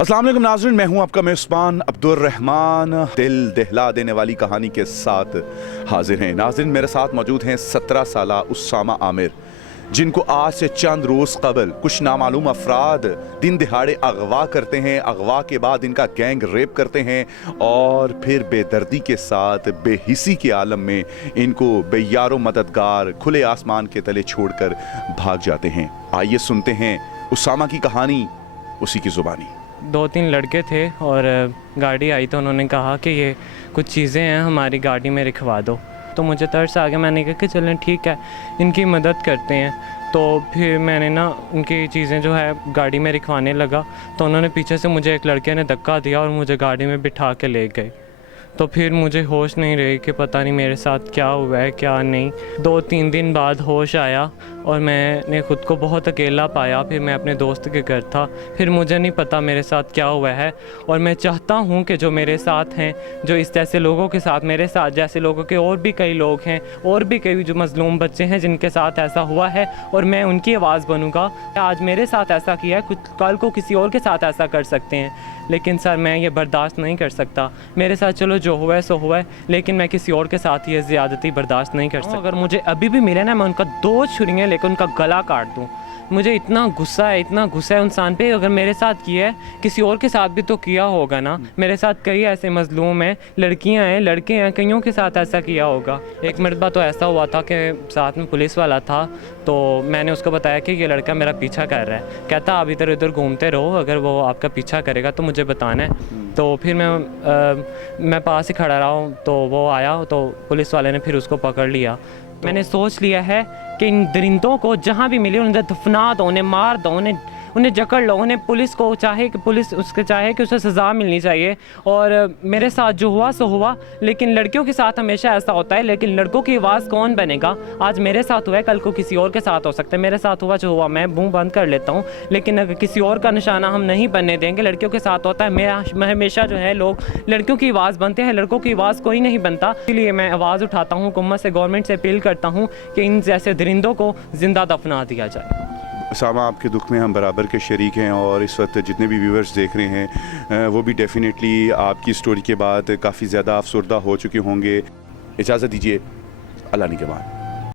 अस्सलाम वालेकुम नाज़रीन, मैं हूं आपका मेज़बान अब्दुल रहमान। दिल दहला देने वाली कहानी के साथ हाजिर हैं। नाज़रीन, मेरे साथ मौजूद हैं 17 साला उसामा आमिर, जिनको आज से चंद रोज़ कबल कुछ नामालूम अफराद दिन दिहाड़े अगवा करते हैं। अगवा के बाद इनका गैंग रेप करते हैं और फिर बेदर्दी के साथ बेहिसी के आलम में इनको बेयारो मददगार खुले आसमान के तले छोड़कर भाग जाते हैं। आइए सुनते हैं उसामा की कहानी उसी की ज़ुबानी। 2-3 लड़के थे और गाड़ी आई तो उन्होंने कहा कि ये कुछ चीज़ें हैं, हमारी गाड़ी में रखवा दो। तो मुझे तरस आ गया, मैंने कहा कि चलें ठीक है, इनकी मदद करते हैं। तो फिर मैंने ना उनकी चीज़ें जो है गाड़ी में रखवाने लगा तो उन्होंने पीछे से मुझे एक लड़के ने धक्का दिया और मुझे गाड़ी में बिठा के ले गए। तो फिर मुझे होश नहीं रही कि पता नहीं मेरे साथ क्या हुआ है क्या नहीं। 2-3 दिन बाद होश आया और मैंने ख़ुद को बहुत अकेला पाया। फिर मैं अपने दोस्त के घर था, फिर मुझे नहीं पता मेरे साथ क्या हुआ है। और मैं चाहता हूँ कि जो मेरे साथ हैं, जो इस जैसे लोगों के साथ, मेरे साथ जैसे लोगों के और भी कई लोग हैं, और भी कई जो मज़लूम बच्चे हैं जिनके साथ ऐसा हुआ है, और मैं उनकी आवाज़ बनूँगा। आज मेरे साथ ऐसा किया है, कुछ कल को किसी और के साथ ऐसा कर सकते हैं। लेकिन सर मैं ये बर्दाश्त नहीं कर सकता। मेरे साथ चलो जो हुआ है सो हुआ है, लेकिन मैं किसी और के साथ ये ज़्यादती बर्दाश्त नहीं कर सकता। अगर मुझे अभी भी मिले ना, मैं उनका 2 छुरियाँ लेकर उनका गला काट दूँ। मुझे इतना गुस्सा है इंसान पे। अगर मेरे साथ किया है, किसी और के साथ भी तो किया होगा ना। मेरे साथ कई ऐसे मज़लूम हैं, लड़कियां हैं, लड़के हैं, कईयों के साथ ऐसा किया होगा। एक मरतबा तो ऐसा हुआ था कि साथ में पुलिस वाला था, तो मैंने उसको बताया कि ये लड़का मेरा पीछा कर रहा है। कहता आप इधर उधर घूमते रहो, अगर वो आपका पीछा करेगा तो मुझे बताना है। तो फिर मैं पास ही खड़ा रहा हूँ, तो वो आया तो पुलिस वाले ने फिर उसको पकड़ लिया। मैंने सोच लिया है कि इन दरिंदों को जहाँ भी मिले उन्हें दफना दो, उन्हें मार दो, उन्हें जकड़ लो। उन्हें पुलिस को चाहे कि उसे सज़ा मिलनी चाहिए। और मेरे साथ जो हुआ सो हुआ, लेकिन लड़कियों के साथ हमेशा ऐसा होता है। लेकिन लड़कों की आवाज़ कौन बनेगा? आज मेरे साथ हुआ है, कल को किसी और के साथ हो सकता है। मेरे साथ हुआ जो हुआ, मैं मुँह बंद कर लेता हूँ, लेकिन अगर किसी और का निशाना हम नहीं बनने देंगे। लड़कियों के साथ होता है, मैं हमेशा जो है लोग लड़कियों की आवाज़ बनते हैं, लड़कों की आवाज़ कोई नहीं बनता। इसलिए मैं आवाज़ उठाता हूँ, हुकूमत से, गवर्नमेंट से अपील करता हूँ कि इन जैसे दरिंदों को ज़िंदा दफना दिया जाए। उसामा, आपके दुख में हम बराबर के शरीक हैं और इस वक्त जितने भी व्यूअर्स देख रहे हैं वो भी डेफिनेटली आपकी स्टोरी के बाद काफ़ी ज़्यादा अफसरदा हो चुके होंगे। इजाज़त दीजिए, अल्लाह निगहबान।